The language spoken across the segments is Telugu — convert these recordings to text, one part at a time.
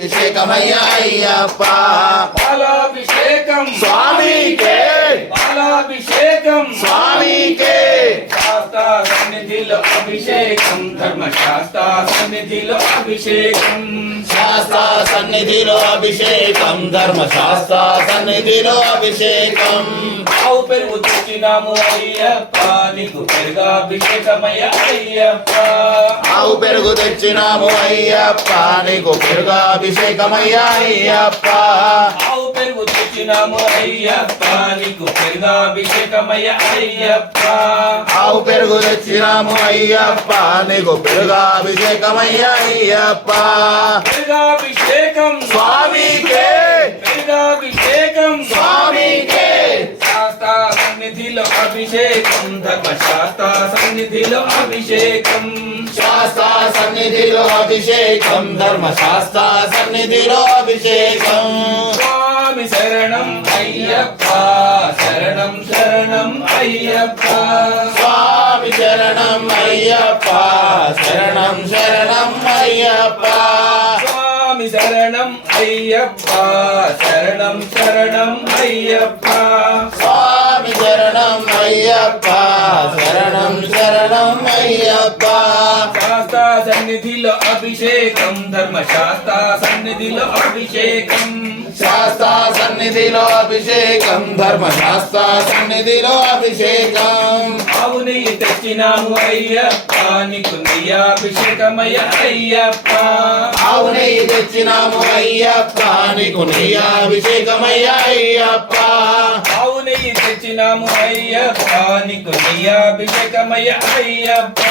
అభిషేకమయ్యా అయ్యప్ప పాలాభిషేకం స్వామికే పాలాభిషేకం స్వామికే శాస్త్ర సన్నిధిలో అభిషేకం ధర్మశాస్త్ర సన్నిధిలో అభిషేకం శాస్త్ర సన్నిధిలో అభిషేకం ధర్మశాస్త్ర సన్నిధిలో అభిషేకం ఆవు పెరుగు తెచ్చినాము అయ్యప్ప నీకు పెరుగాభిషేకమయ్య అయ్యప్ప ఆవు పెరుగు తెచ్చినాము అయ్యప్ప నీకు పెరుగాభిషేకమయ్యా అయ్యప్ప ఆవు పెరుగు తెచ్చినాము అయ్యప్ప నీకు పెరుగాభిషేకమయ్య అయ్యప్ప ఆవు పెరుగు తెచ్చినాము అయ్యప్ప నీకు పెరుగాభిషేకమయ్యా అయ్యప్ప పెరుగాభిషేకం స్వామికే పెరుగాభిషేకం స్వామికే శాస్త్ర సన్నిధిలో అభిషేకం ధర్మశాస్త్ర సన్నిధిలో అభిషేకం శాస్త్ర సన్నిధిలో అభిషేకం ధర్మశాస్త్ర సన్నిధిలో అభిషేకం స్వామి శరణం అయ్యప్ప శరణం శరణం అయ్యప్ప స్వామి శరణం అయ్యప్ప శరణం శరణం అయ్యప్ప స్వామి శరణం అయ్యప్ప శరణం శరణం అయ్యప్ప స్వామి శరణం అయ్యప్ప శరణం శరణం అయ్యప్ప శాస్త్ర సన్నిధిలో అభిషేకం ధర్మశాస్త్ర సన్నిధిలో అభిషేకం శాస్త్ర సన్నిధిలో అభిషేకం ధర్మశాస్త్ర సన్నిధిలో అభిషేకం ఆవు నెయ్యి తెచ్చినాము అయ్యప్ప నీకు నెయ్యాభిషేకమయ్య అయ్యప్ప ఆవు నెయ్యి తెచ్చినాము అయ్యప్ప నీకు నెయ్యాభిషేకమయ్యా అయ్యప్ప ఆవు నెయ్యి తెచ్చినాము అయ్యప్ప నీకు నెయ్యాభిషేకమయ్య అయ్యప్ప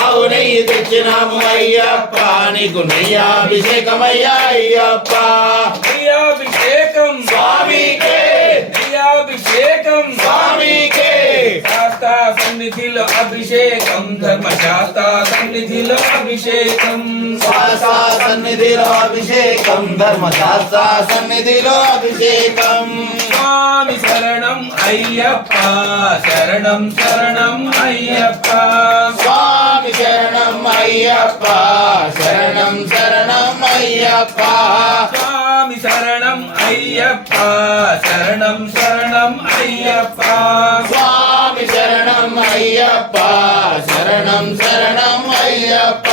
ఆవు నెయ్యి తెచ్చినాము అయ్యప్ప నీకు నెయ్యాభిషేకమయ్యా అయ్యప్ప నెయ్యాభిషేకం స్వామికే నెయ్యాభిషేకం స్వామికే శాస్త్ర సన్నిధిలో అభిషేకం ధర్మశాస్త్ర సన్నిధిలో అభిషేకం శాస్త్ర సన్నిధిలో అభిషేకం ధర్మశాస్త్ర సన్నిధిలో అభిషేకం స్వామి శరణం అయ్యప్ప శరణం శరణం అయ్యప్ప స్వామి శరణం అయ్యప్ప శరణం శరణం అయ్యప్ప స్వామి శరణం అయ్యప్ప శరణం శరణం అయ్యప్ప స్వామి శరణం అయ్యప్ప శరణం శరణం అయ్యప్ప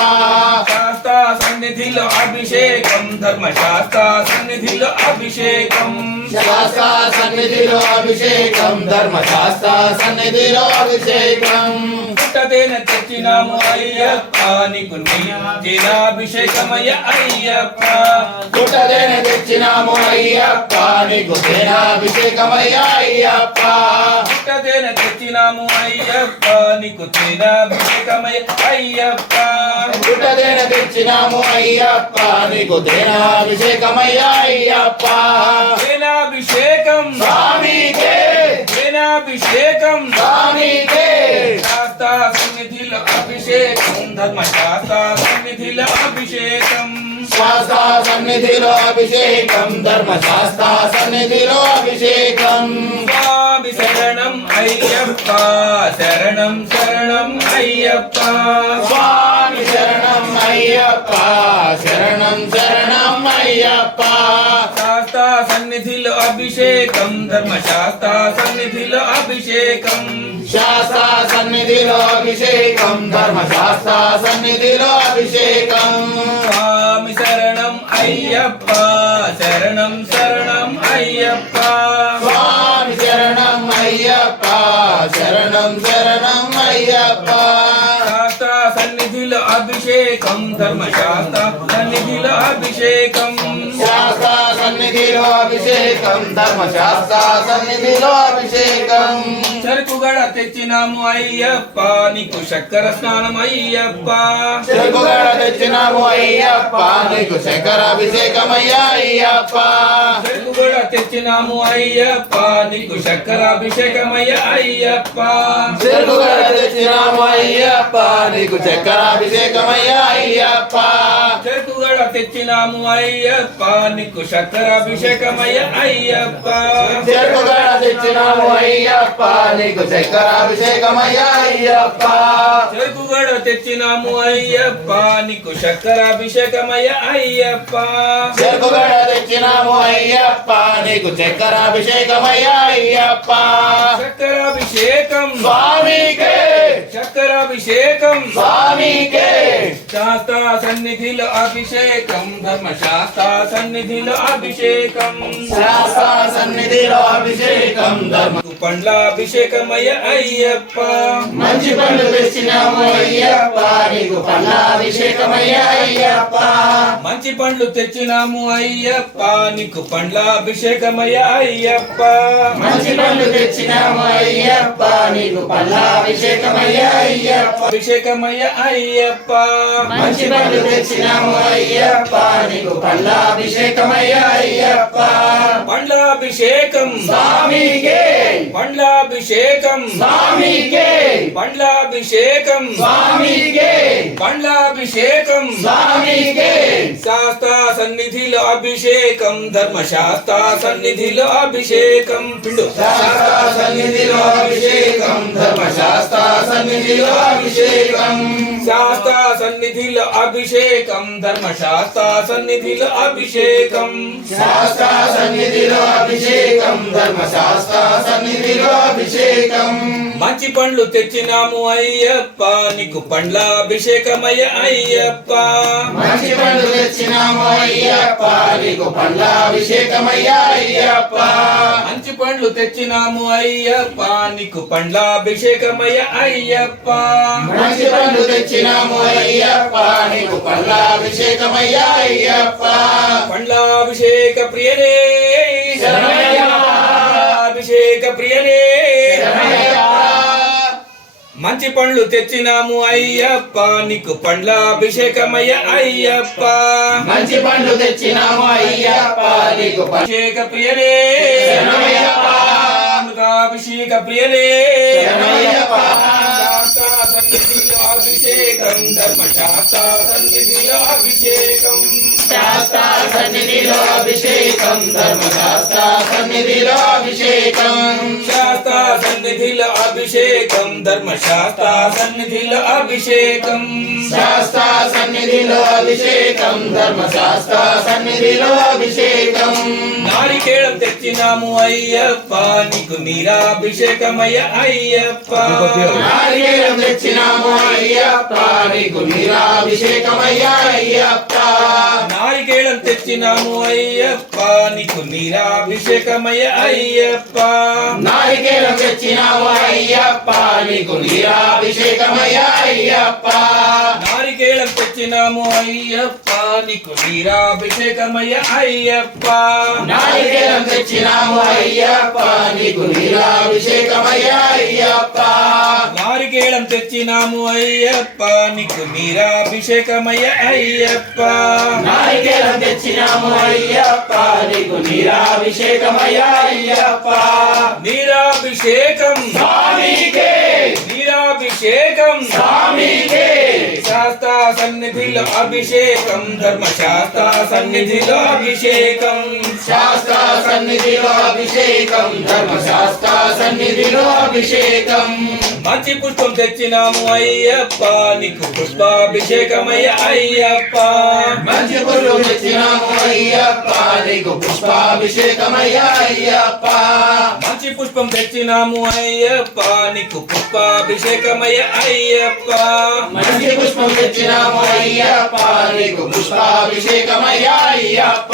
శాస్త్ర సన్నిధిలో అభిషేకం ధర్మశాస్త్ర సన్నిధిలో అభిషేకం శాస్త్ర సన్నిధిలో అభిషేకం ధర్మశాస్త్ర సన్నిధిలో అభిషేకం పుట్టదేన తెచ్చినాము అయ్యప్ప నీకు తేనాభిషేకమయ్య అయ్యప్ప పుట్టదేన తెచ్చినాము అయ్యప్ప నీకు తేనాభిషేకమయ్యా అయ్యప్ప పుట్టదేన తెచ్చినాము అయ్యప్ప నీకు తేనాభిషేకమయ్య అయ్యప్ప పుట్టదేన తెచ్చినాము అయ్యప్ప నీకు తేనాభిషేకమయ్యా అయ్యప్ప తేనాభిషేకం స్వామికే తేనాభిషేకం స్వామికే శాస్త్ర సన్నిధిలో అభిషేకం ధర్మశాస్త్ర సన్నిధిలో అభిషేకం శాస్త్ర సన్నిధిలో అభిషేకం ధర్మశాస్త్ర సన్నిధిలో అభిషేకం స్వామి శరణం అయ్యప్ప శరణం శరణం అయ్యప్ప స్వామి శరణం అయ్యప్ప శరణం శరణం అయ్యప్ప శాస్త్ర సన్నిధిలో అభిషేకం ధర్మశాస్త్ర సన్నిధిలో అభిషేకం శాస్త్ర సన్నిధిలో అభిషేకం ధర్మశాస్త్ర సన్నిధిలో అభిషేకం స్వామి శరణం అయ్యప్ప శరణం శరణం అయ్యప్ప స్వామి శరణం అయ్యప్ప శరణం శరణం అయ్యప్ప శాస్త్ర సన్నిధిలో అభిషేకం ధర్మశాస్త్ర సన్నిధిలో అభిషేకం శాస్త్ర సన్నిధిలో అభిషేకం ధర్మశాస్త్ర సన్నిధిలో అభిషేకం చెరుకుగడ తెచ్చినాము అయ్యప్ప నీకు చక్కెర స్నానం అయ్యప్ప చెరుకుగడ తెచ్చినాము అయ్యప్ప నీకు శంకరాభిషేకమయ్యా అయ్యప్ప చెరుకుగడ తెచ్చినాము అయ్యప్ప నీకు చక్కెర అభిషేకమయ్య అయ్యప్ప చెరుకుగడ తెచ్చినాము అయ్యప్ప నీకు చక్కెరాభిషేకమయ్యా అయ్యప్ప చెరుకుగడ తెచ్చినాము అయ్యప్ప నీకు చక్కెర అభిషేకమయ్య అయ్యప్ప చెరుకుగడ తెచ్చినాము అయ్యప్ప నీకు చక్కెరాభిషేకమయ్యా అయ్యప్ప చెరుకుగడ తెచ్చినాము అయ్యప్ప నీకు చక్కెరాభిషేకమయ్య అయ్యప్ప చెరుకుగడ తెచ్చినాము అయ్యప్ప నీకు చక్కెరాభిషేకమయ్యా అయ్యప్ప చక్కెరాభిషేకం స్వామికే చక్కెరాభిషేకం స్వామికే శాస్త్ర సన్నిధిలో అభిషేకం ధర్మశాస్త్ర సన్నిధిలో అభిషేకం శాస్త్ర సన్నిధిలో అభిషేకం ధర్మ పండ్ల అభిషేకమయ్య అయ్యప్ప మంచి పండ్లు తెచ్చినాము అయ్యప్ప నీకు పండ్లాభిషేకమయ్యా అయ్యప్ప మంచి పండ్లు తెచ్చినాము అయ్యప్ప నీకు పండ్ల అభిషేకమయ్య అయ్యప్ప మంచి పండ్లు తెచ్చినాము అయ్యప్ప నీకు పండ్లాభిషేకమయ్యా అయ్యప్ప అభిషేకమయ్య అయ్యప్ప మంచి పండ్లు తెచ్చినాము అయ్యప్ప నీకు పండ్లాభిషేకమయ్యా అయ్యప్ప పండ్లాభిషేకం స్వామికే పండ్లాభిషేకం స్వామికే పండ్లాభిషేకం స్వామికే పండ్లాభిషేకం స్వామికే శాస్త్ర సన్నిధిలో అభిషేకం ధర్మశాస్త్ర సన్నిధిలో అభిషేకం పిండు శాస్త్ర సన్నిధిలో అభిషేకం ధర్మశాస్త్ర సన్నిధిలో అభిషేకం శాస్త్ర సన్నిధిలో అభిషేకం ధర్మశాస్త్ర సన్నిధిలో అభిషేకం శాస్త్ర సన్నిధిలో అభిషేకం ధర్మశాస్త్ర సన్నిధిలో అభిషేకం మంచి పండ్లు తెచ్చినాము అయ్యప్ప నీకు పండ్ల అభిషేకమయ్య అయ్యప్ప మంచి పండ్లు తెచ్చినాము అయ్యప్ప నీకు పండ్లాభిషేకమయ్యా అయ్యప్ప మంచి పండ్లు తెచ్చినాము అయ్యప్ప నీకు పండ్ల అభిషేకమయ్య అయ్యప్ప మంచి పండ్లు తెచ్చినాము అయ్యప్ప నీకు పండ్లాభిషేకమయ్యా అయ్యప్ప పండ్లాభిషేక ప్రియనే శరణమయ్యప్ప. అభిషేక ప్రియనే శరణమయ్యప్ప. మంచి పండ్లు తెచ్చినాము అయ్యప్ప నీకు పండ్ల అభిషేకమయ్య అయ్యప్ప మంచి పండ్లు తెచ్చినాము అయ్యప్ప నీకు అభిషేక ప్రియనే శరణమయ్యప్ప. అమృతాభిషేక ప్రియనే శరణమయ్యప్ప. శాస్త్ర సన్నిధిలో అభిషేకం ధర్మశాస్త్ర సన్నిధిలో అభిషేకం శాస్త్ర సన్నిధిలో అభిషేకం ధర్మశాస్త్ర సన్నిధిలో అభిషేకం శాస్త్ర సన్నిధిలో అభిషేకం ధర్మశాస్త్ర సన్నిధిలో అభిషేకం శాస్త్ర సన్నిధిలో అభిషేకం ధర్మశాస్త్ర సన్నిధిలో అభిషేకం నారికేళం తెచ్చినాము అయ్యప్ప నీకు నీరాభిషేకమయ్య అయ్యప్ప నారికేళం తెచ్చినాము అయ్యప్ప నీకు నీరాభిషేకమయ్యా అయ్యప్ప నారికేళం తెచ్చినాము అయ్యప్ప నీకు నీరాభిషేకమయ్య అయ్యప్ప నారికేళం తెచ్చినాము అయ్యప్ప నీకు నీరాభిషేకమయ్యా అయ్యప్ప నారికేళం తెచ్చినాము అయ్యప్ప నీకు నీరాభిషేకమయ్య అయ్యప్ప నారికేళం తెచ్చినాము అయ్యప్ప నీకు నీరాభిషేకమయ్యా అయ్యప్ప నారికేళం తెచ్చినాము అయ్యప్ప నీకు నీరాభిషేకమయ్య అయ్యప్ప నారికేళం తెచ్చినాము అయ్యప్ప నీకు నీరాభిషేకమయ్యా అయ్యప్ప నీరాభిషేకం స్వామికే నీరాభిషేకం స్వామికే శాస్త్ర సన్నిధిలో అభిషేకం ధర్మశాస్త్ర సన్నిధిలో అభిషేకం శాస్త్ర సన్నిధిలో అభిషేకం ధర్మశాస్త్ర సన్నిధిలో అభిషేకం మంచి పుష్పం తెచ్చినాము అయ్యప్ప నీకు పుష్పాభిషేకమయ్య అయ్యప్ప మంచి పురుగు తెచ్చినాము అయ్యప్ప నీకు పుష్పాభిషేకమయ్యా అయ్యప్ప మంచి పుష్పం తెచ్చినాము అయ్యప్ప నీకు పుష్పాభిషేకమయ్య అయ్యప్ప మంచి పుష్పం తెచ్చినాము అయ్యప్ప నీకు పుష్పాభిషేకమయ్యా అయ్యప్ప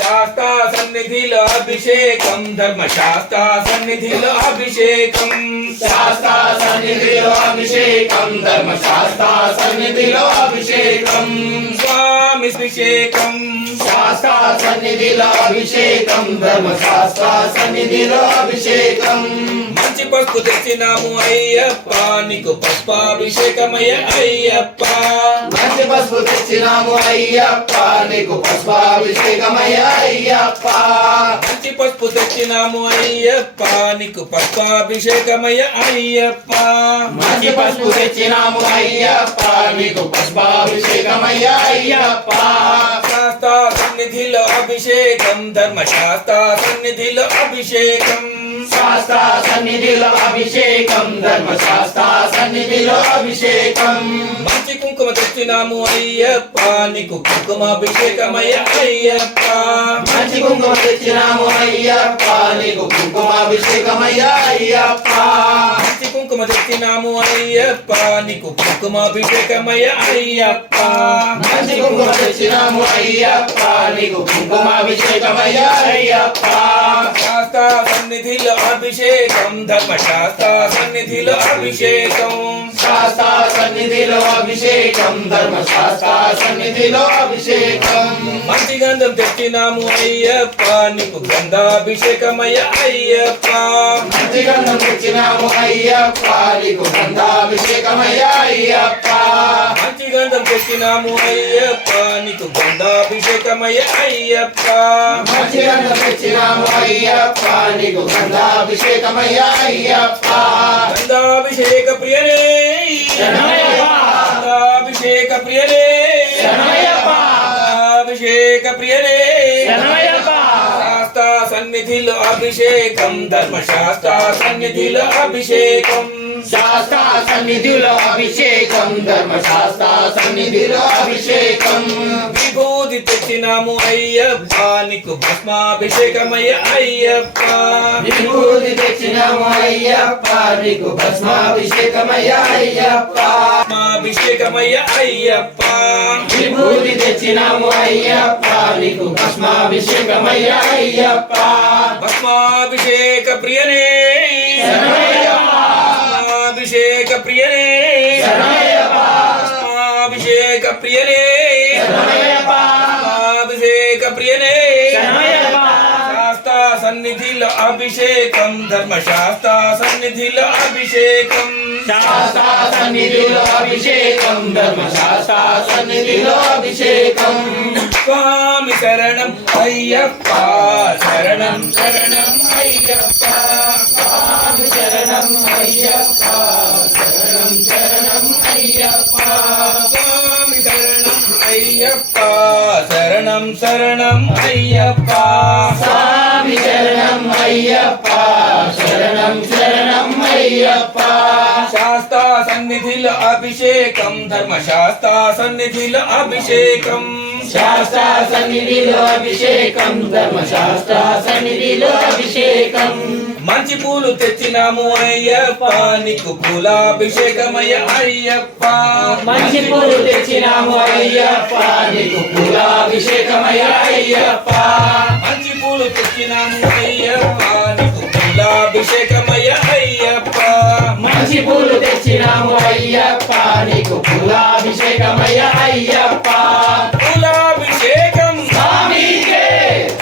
శాస్త్ర సన్నిధిలో అభిషేకం ధర్మశాస్త్ర సన్నిధిలో అభిషేకం శాస్త్ర సన్నిధిలో అభిషేకం ధర్మశాస్త్ర సన్నిధిలో అభిషేకం స్వామి అభిషేకం శాస్త్ర సన్నిధిలో అభిషేకం ధర్మశాస్త్ర సన్నిధిలో అభిషేకం మంచి పసుపు తెచ్చినాము అయ్యప్ప నీకు పుష్పాభిషేకమయ్య అయ్యప్ప మంచి పసుపు తెచ్చినాము అయ్యప్ప నీకు పుష్పాభిషేకమయ్యా అయ్యప్ప మంచి పసుపు తెచ్చినాము అయ్యప్ప నీకు పుష్పాభిషేకమయ్య అయ్యప్ప మంచి పసుపు తెచ్చినాము అయ్యప్ప నీకు పుష్పాభిషేకమయ్యా అయ్యప్ప శాస్త్ర శాస్త్ర సన్నిధిలో అభిషేకం ధర్మశాస్త్ర సన్నిధిలో అభిషేకం శాస్త్ర సన్నిధిలో అభిషేకం ధర్మశాస్త్ర సన్నిధిలో అభిషేకం మంచి కుంకుమ తెచ్చినాము అయ్యప్ప నీకు కుంకుమాభిషేకమయ్య అయ్యప్ప మంచి కుంకుమ తెచ్చినాము అయ్యప్ప నీకు కుంకుమాభిషేకమయ్యా అయ్యప్ప మంచి కుంకుమ తెచ్చినాము అయ్యప్ప నీకు కుంకుమాభిషేకమయ్య అయ్యప్ప మంచి కుంకుమ తెచ్చినాము అయ్యప్ప నీకు కుంకుమాభిషేకమయ్యా అయ్యప్ప శాస్త్ర సన్నిధిలో అభిషేకం ధర్మశాస్త్ర సన్నిధిలో అభిషేకం శాస్త్ర సన్నిధిలో అభిషేకం ధర్మశాస్త్ర సన్నిధిలో అభిషేకం మంచి గంధం తెచ్చినాము అయ్యప్ప నీకు గంధాభిషేకమయ్య అయ్యప్ప మంచి గంధం తెచ్చినాము అయ్యప్ప నీకు గంధాభిషేకమయ్యా అయ్యప్ప మంచి గంధం తెచ్చినాము అయ్యప్ప నీకు గంధాభిషేకమయ్య అయ్యప్ప మంచి గంధం తెచ్చినాము అయ్యప్ప నీకు గంధాభిషేకమయ్యా అయ్యప్ప గంధాభిషేక ప్రియనే శరణయ్యప్ప. గంధాభిషేక ప్రియనే శరణయ్యప్ప. గంధాభిషేక ప్రియనే శరణయ్యప్ప. శాస్త్ర సన్నిధిలో అభిషేకం ధర్మశాస్త్ర సన్నిధిలో అభిషేకం శాస్త్ర సన్నిధిలో అభిషేకం ధర్మశాస్త్ర సన్నిధిలో అభిషేకం విభూతి తెచ్చినాము అయ్యప్ప నీకు భస్మాభిషేకమయ్య అయ్యప్ప విభూతి తెచ్చినాము అయ్యప్ప నీకు భస్మాభిషేకమయ్యా అయ్యప్ప భస్మాభిషేకమయ్య అయ్యప్ప విభూతి తెచ్చినాము అయ్యప్ప నీకు భస్మాభిషేకమయ్యా అయ్యప్ప భస్మాభిషేక ప్రియనే శరణయ్యప్ప. భస్మాభిషేక ప్రియనే శరణయ్యప్ప. భస్మాభిషేక ప్రియనే శరణయ్యప్ప. భస్మాభిషేక ప్రియనే శరణయ్యప్ప. శాస్త్ర సన్నిధిలో అభిషేకం ధర్మశాస్త్ర సన్నిధిలో అభిషేకం శాస్త్ర సన్నిధిలో అభిషేకం ధర్మశాస్త్ర సన్నిధిలో అభిషేకం స్వామి శరణం అయ్యప్ప శరణం శరణం అయ్యప్ప స్వామి శరణం అయ్యప్ప శరణం శరణం అయ్యప్ప స్వామి శరణం అయ్యప్ప శరణం శరణం అయ్యప్ప స్వామి శరణం అయ్యప్ప శరణం శరణం అయ్యప్ప శాస్త్ర సన్నిధిలో అభిషేకం ధర్మశాస్త్ర సన్నిధిలో అభిషేకం శాస్త్ర సన్నిధిలో అభిషేకం ధర్మశాస్త్ర సన్నిధిలో అభిషేకం మంచి పూలు తెచ్చినాము అయ్యప్ప నీకు పూలాభిషేకమయ్య అయ్యప్ప మంచి పూలు తెచ్చినాము అయ్యప్ప నీకు పూలాభిషేకమయ్యా అయ్యప్ప మంచి పూలు తెచ్చినాము అయ్యప్ప నీకు పూలాభిషేకమయ్య అయ్యప్ప మంచి పూలు తెచ్చినాము అయ్యప్ప నీకు పూలాభిషేకమయ్యా అయ్యప్ప పూలాభిషేకం స్వామికే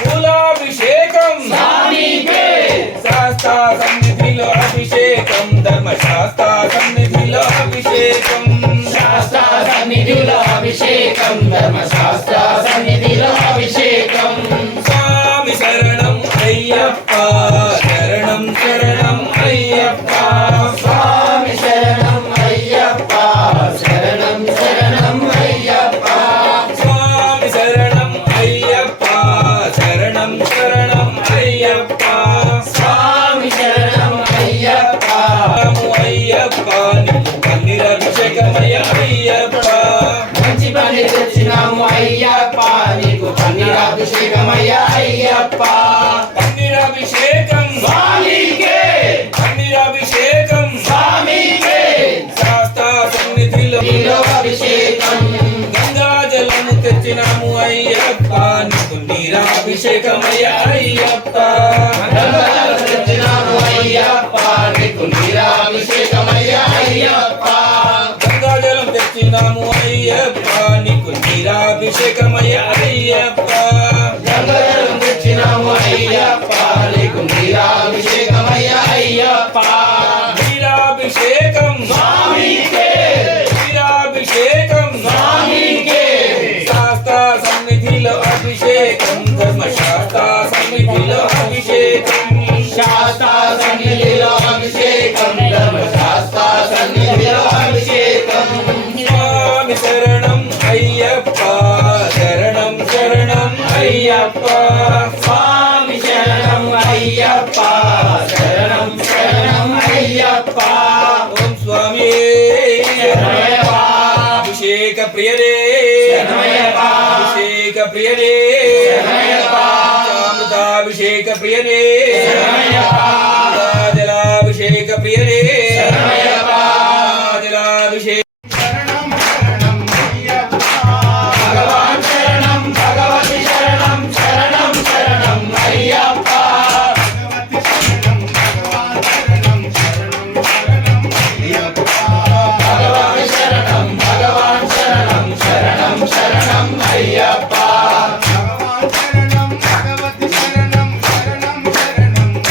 పూలాభిషేకం స్వామికే శాస్త్ర సన్నిధిలో అభిషేకం ధర్మశాస్త్ర సన్నిధిలో అభిషేకం శాస్త్ర సన్నిధిలో అభిషేకం ధర్మశాస్త్ర సన్నిధిలో అభిషేకం స్వామి శరణం అయ్యప్ప శరణం శరణం అయ్యప్ప స్వామి శరణం అయ్యప్ప శరణం శరణం అయ్యప్ప స్వామి శరణం అయ్యప్ప శరణం శరణం అయ్యప్ప స్వామి శరణం అయ్యప్ప నమో అయ్యప్ప నీకు పన్నీరాభిషేకమయ్య అయ్యప్ప మంచి పని తెచ్చినాము అయ్యప్ప నీకు పన్నీరాభిషేకమయ్యా అయ్యప్ప పన్నీరాభిషేకం స్వామికే పన్నీరాభిషేకం స్వామికే శాస్త్ర సన్నిధిలో నీలో అభిషేకం గంగాజలము తెచ్చినాము అయ్యప్ప నీకు నీరాభిషేకమయ్య అయ్యప్ప గంగాజలం తెచ్చినాము అయ్యప్ప నీకు నీరాభిషేకమయ్యా అయ్యప్ప గంగాజలం తెచ్చినాము అయ్యప్ప నీకు నీరాభిషేకమయ్య అయ్యప్ప గంగాజలం తెచ్చినాము అయ్యప్ప నీకు నీరాభిషేకమయ్యా అయ్యప్ప నీరాభిషేకం స్వామికే నీరాభిషేకం స్వామికే శాస్త్ర సన్నిధిలో అభిషేకం ధర్మశాస్త్ర సన్నిధిలో అభిషేకం శాస్త్ర సన్నిధిలో అభిషేకం ధర్మశాస్త్ర సన్నిధిలో అభిషేకం స్వామి శరణం అయ్యప్ప శరణం శరణం అయ్యప్ప స్వామి శరణం అయ్యప్ప శరణం శరణం అయ్యప్ప ఓం స్వామి శరణమయ్యప్ప అభిషేక ప్రియరే శరణమయ్యప్ప అభిషేక ప్రియరే శరణమయ్యప్ప అమృతాభిషేక ప్రియరే శరణమయ్యప్ప జలాభిషేక ప్రియరే శరణమయ్యప్ప జలాభిషేక భగవాన్ శరణం భగవతి శరణం శరణం శరణం అయ్యప్ప భగవాన్ శరణం భగవాన్ శరణం శరణం శరణం అయ్యప్ప భగవాన్ శరణం భగవతి శరణం శరణం శరణం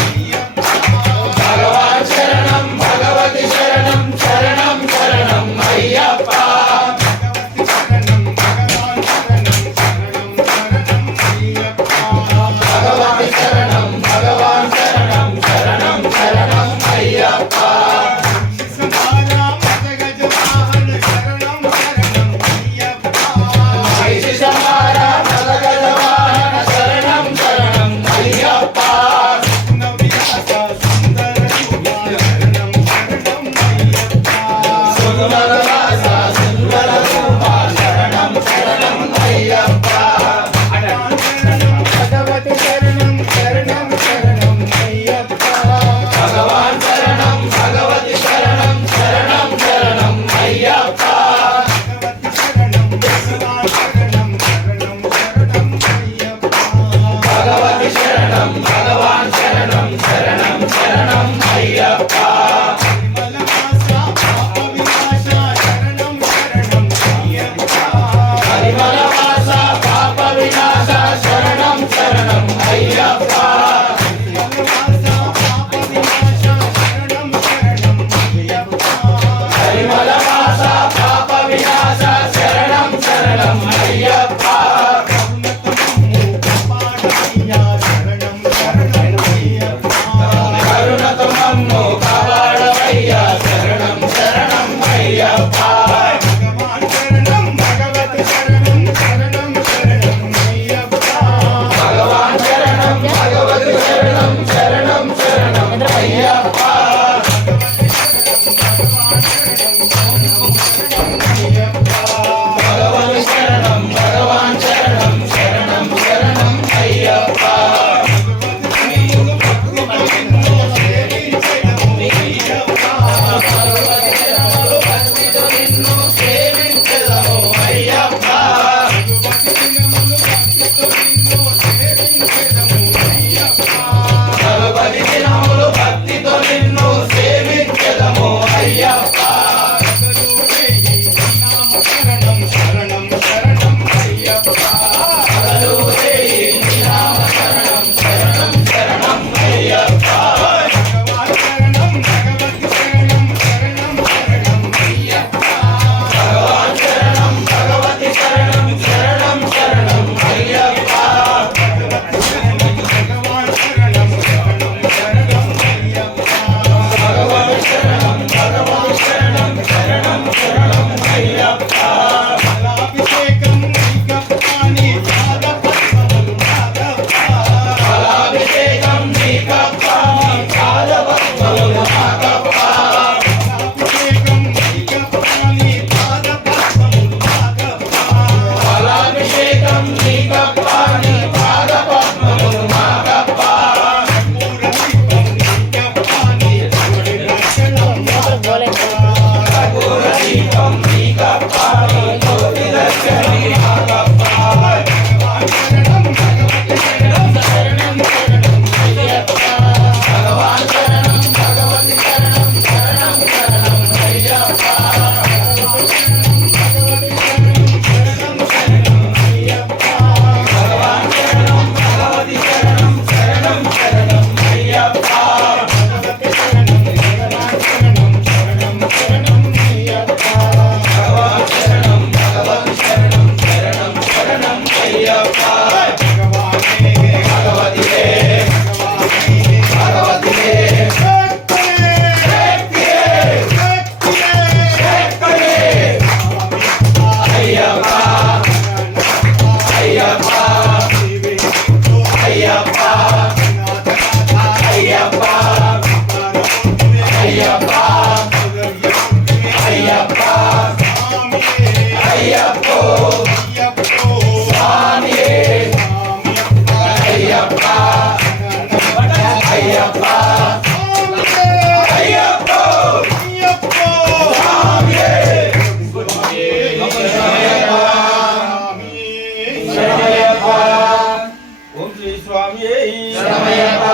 స్వామి శరణమయ్యప్ప.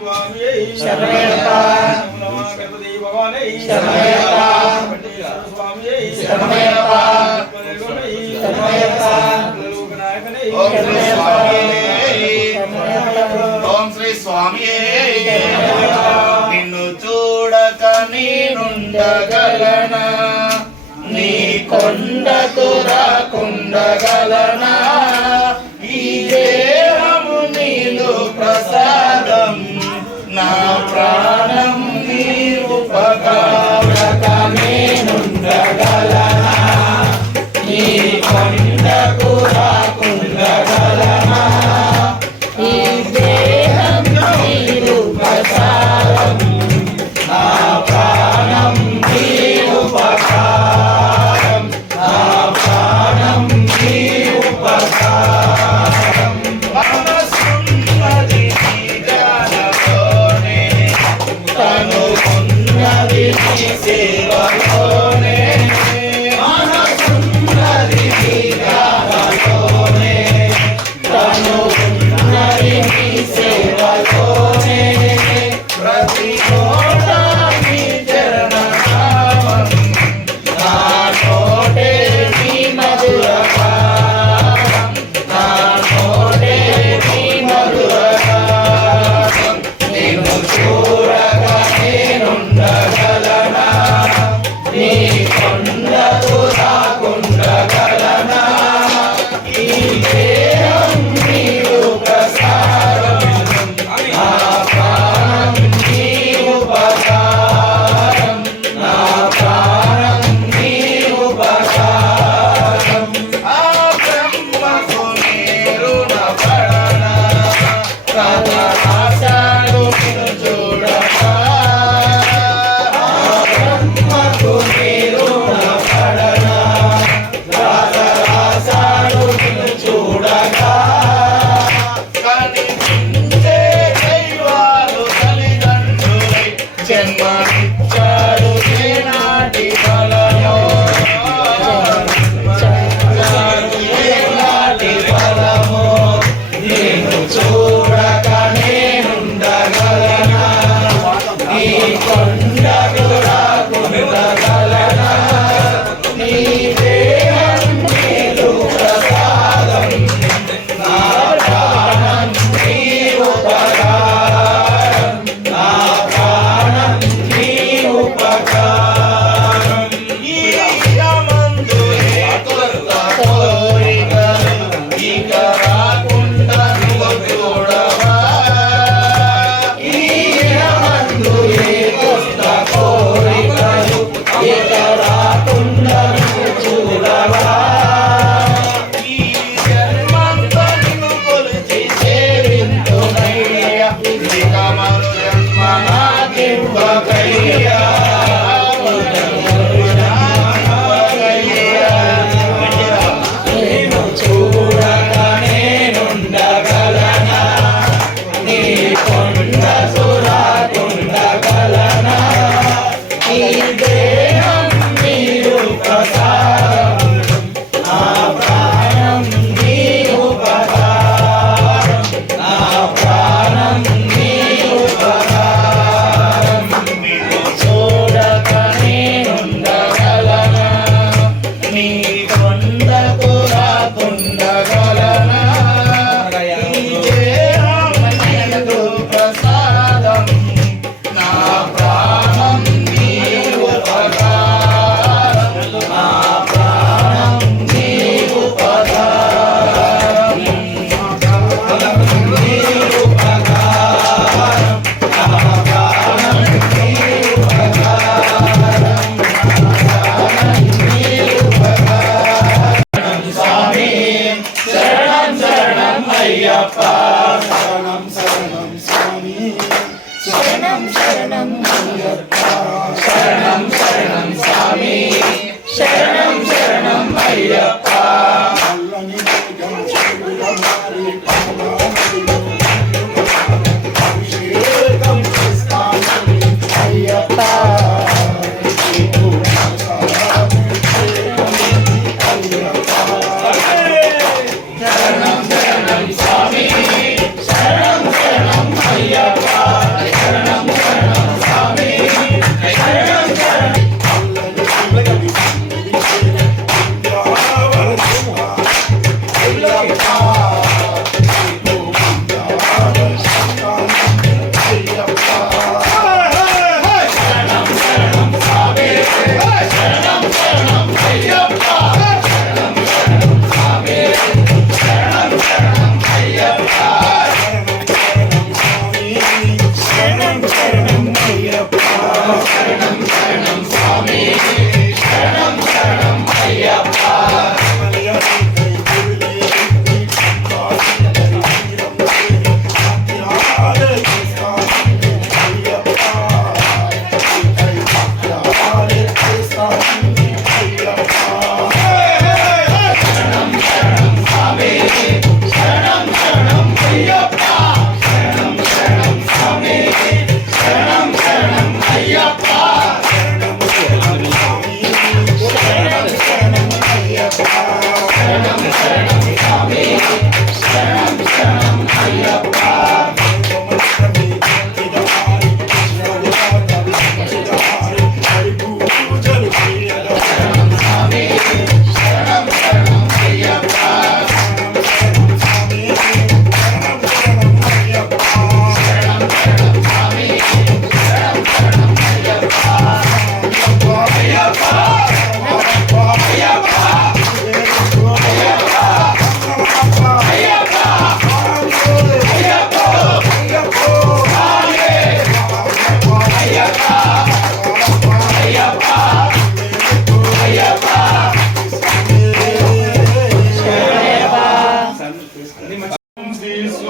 స్వామి శరణమయ్యప్ప. నమో గణపతి భవానే శరణమయ్యప్ప. స్వామి శరణమయ్యప్ప. శరణమయ్యప్ప. లోకనాయకనే ఓం శ్రీ స్వామి. ఓం శ్రీ స్వామి నిన్ను చూడక నేనుండగలనా నీ కొండకు రాకుండగలనా ఈ దేహము నీదు ప్రసాదం నా ప్రాణం నీ ఉపకారక నేనుండగలనా నీ కొండకు రాకుండగలనా ఈ దేహం నీదు ప్రసాదం నా ప్రాణం నీ ఉపకారం నా ప్రాణం నీ ఉపకారం మనసున్నది నీ ధ్యానలోనే తనుకున్నది నీ సేవలోనే మనసున్నది నీ ధ్యానలోనే తనుకున్నది నీ సేవలోనే ప్రతి చోట నీ చరణనామం నా నోటే నీ మధుర గానం నా నోటే నీ మధుర గానం నిన్ను చూడగా నేనుండగలనా నీ కొండకు రాకుండగలనా ఈ దేహం నీవు ప్రసాదం నా ప్రాణం నీ ఉపకారం నా ప్రాణం నీ ఉపకారం ఆ బ్రహ్మకు నేరున పడనా రాశాడు నిన్ను చూడగా ఆ బ్రహ్మకు నేరున పడనా రాశాడు నిన్ను చూడగా కనిపించే దైవాలు తల్లిదండ్రులై జన్మనిచ్చాడు ఏనాటి ఫలమో ఏనాటి ఫలమో నేను చూడక నేనుండగలనా నీ కొండకు రాకుండగలనా నీ దేహం నీదు ప్రసాదం నా ప్రాణం నీ ఉపకారం నా ప్రాణం నీ ఉపకారం ఈ యమందు ఏ కొత్త కోరికలు ఇక రాకుండా నువ్వు చూడవా ఈ యమందు ఏ కొత్త కోరికలు ఇక రాకుండా నువ్వు చూడవా ఈ జన్మంతా నిన్ను కొలిచి సేవింతునయ్యా ఇక మరు జన్మ నాకివ్వకయ్యా నేను చూడక నేనుండగలనా నీ కొండకు రాకుండగలనా ఈ దేహం నీవు ప్రసాదం నా ప్రాణం నీ ఉపకారం నా ప్రాణం నీ ఉపకారం నిన్ను చూడక నేనుండగలనా నీ కొండకు రాకుండగలనా ఈ దేహం నీదు ప్రసాదం నా ప్రాణం నీ ఉపకారం నా ప్రాణం నీ ఉపకారం నీ ఉపకారం నా ప్రాణం నీ ఉపకారం స్వామి శరణం శరణం అయ్యప్ప శరణం శరణం స్వామి శరణం శరణం అయ్యప్ప శరణం శరణం స్వామి శరణం శరణం అయ్యప్ప అయ్యప్ప శరణం శరణం స్వామి శరణం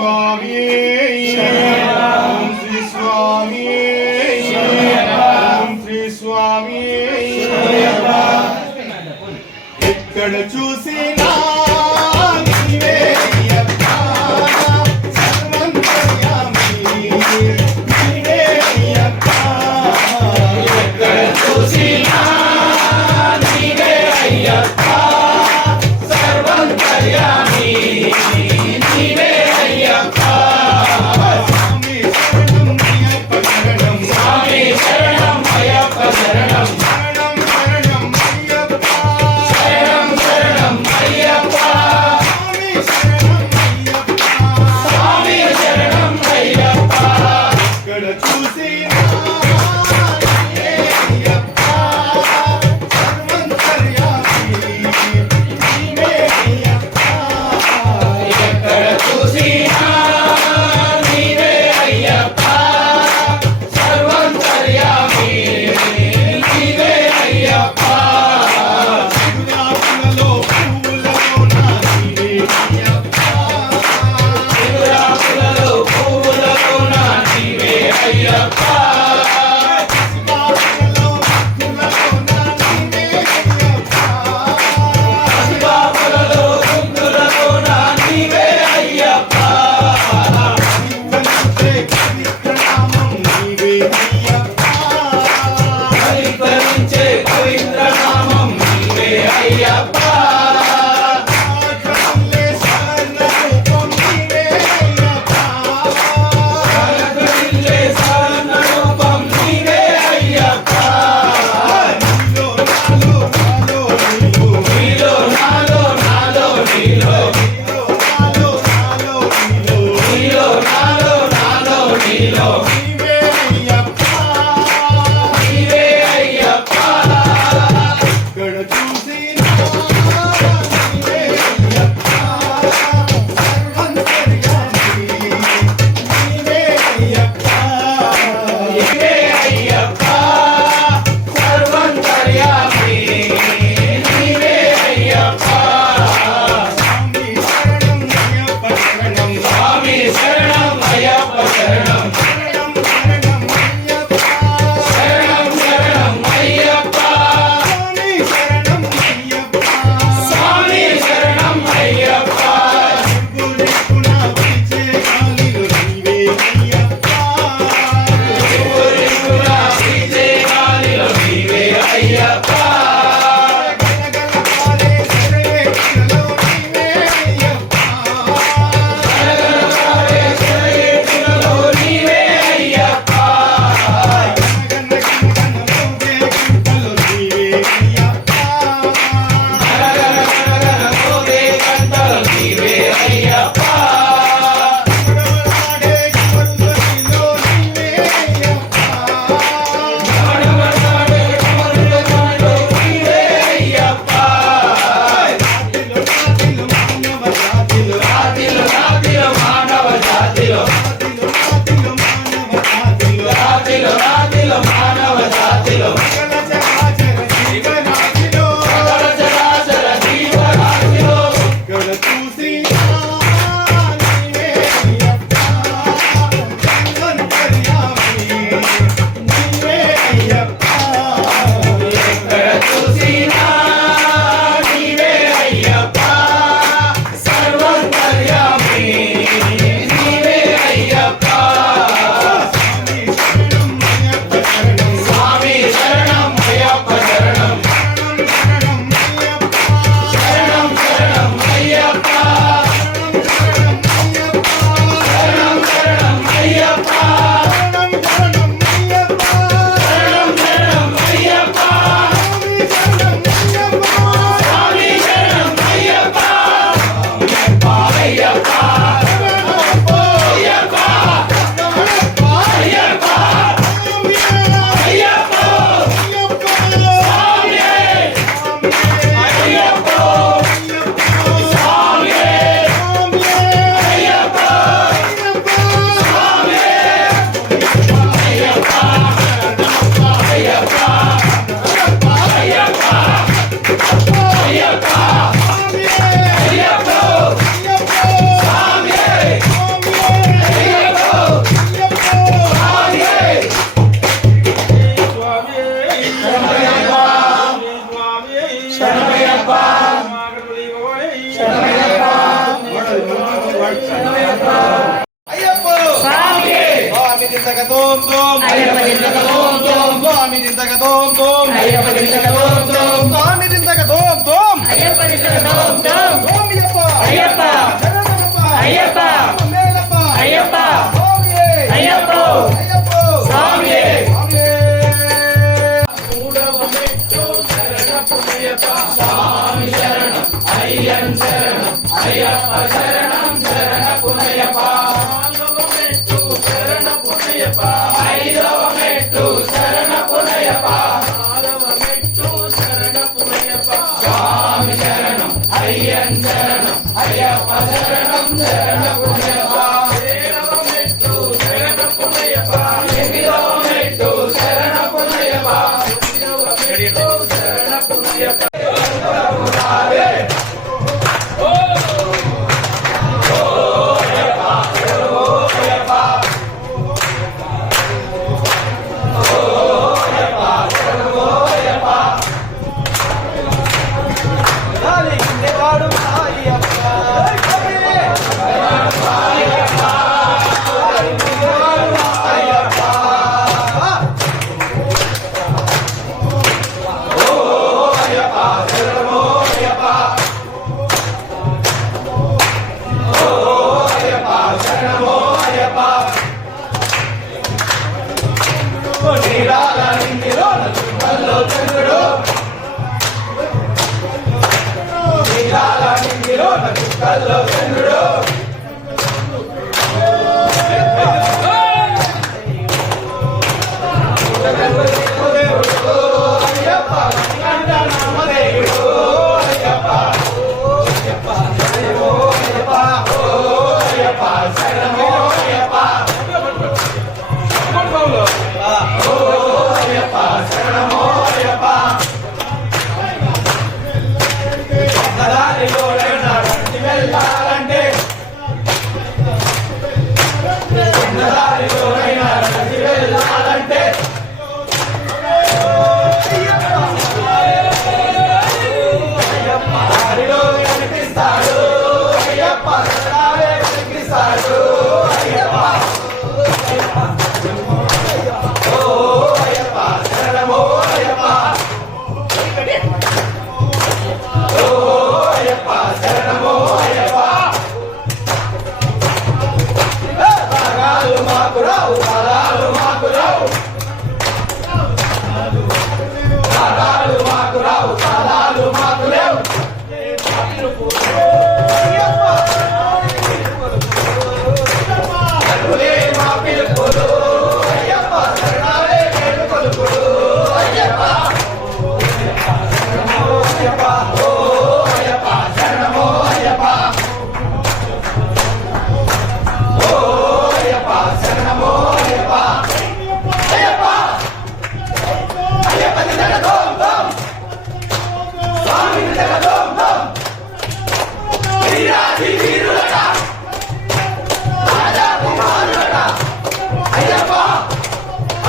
స్వామి శరణం. శ్రీ స్వామి శరణం. శ్రీ స్వామి శరణం. ఎక్కడ చూసినా నీవే అయ్యప్ప, సర్వంతర్యామి నీవే అయ్యప్ప. ఎక్కడ చూసినా నీవే అయ్యప్ప, సర్వంతర్యామి నీవే అయ్యప్ప. అయ్యప్ప దింతక తోం తోం స్వామి దింతక తోం తోం అయ్యప్ప దింతక తోం తోం స్వామి దింతక తోం తోం అయ్యప్ప దింతక తోం తోం స్వామియప్ప అయ్యప్ప శరణమప్ప అయ్యప్ప మేలప్ప అయ్యప్ప స్వామియే అయ్యప్ప అయ్యప్ప స్వామియే స్వామియే అయ్యన్ శరణం అయ్యప్ప శరణం శరణ పునయప్ప ఐదవ మెట్టు శరణ పునయప్ప స్వామి శరణం అయ్యన్ శరణం అయ్యప్ప శరణం శరణ పునయప్ప ఏడవ మెట్టు శరణ పునయప్ప ఎనిమిదవ మెట్టు శరణ పునయప్ప శరణ పునయప్ప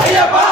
అయ్యప్ప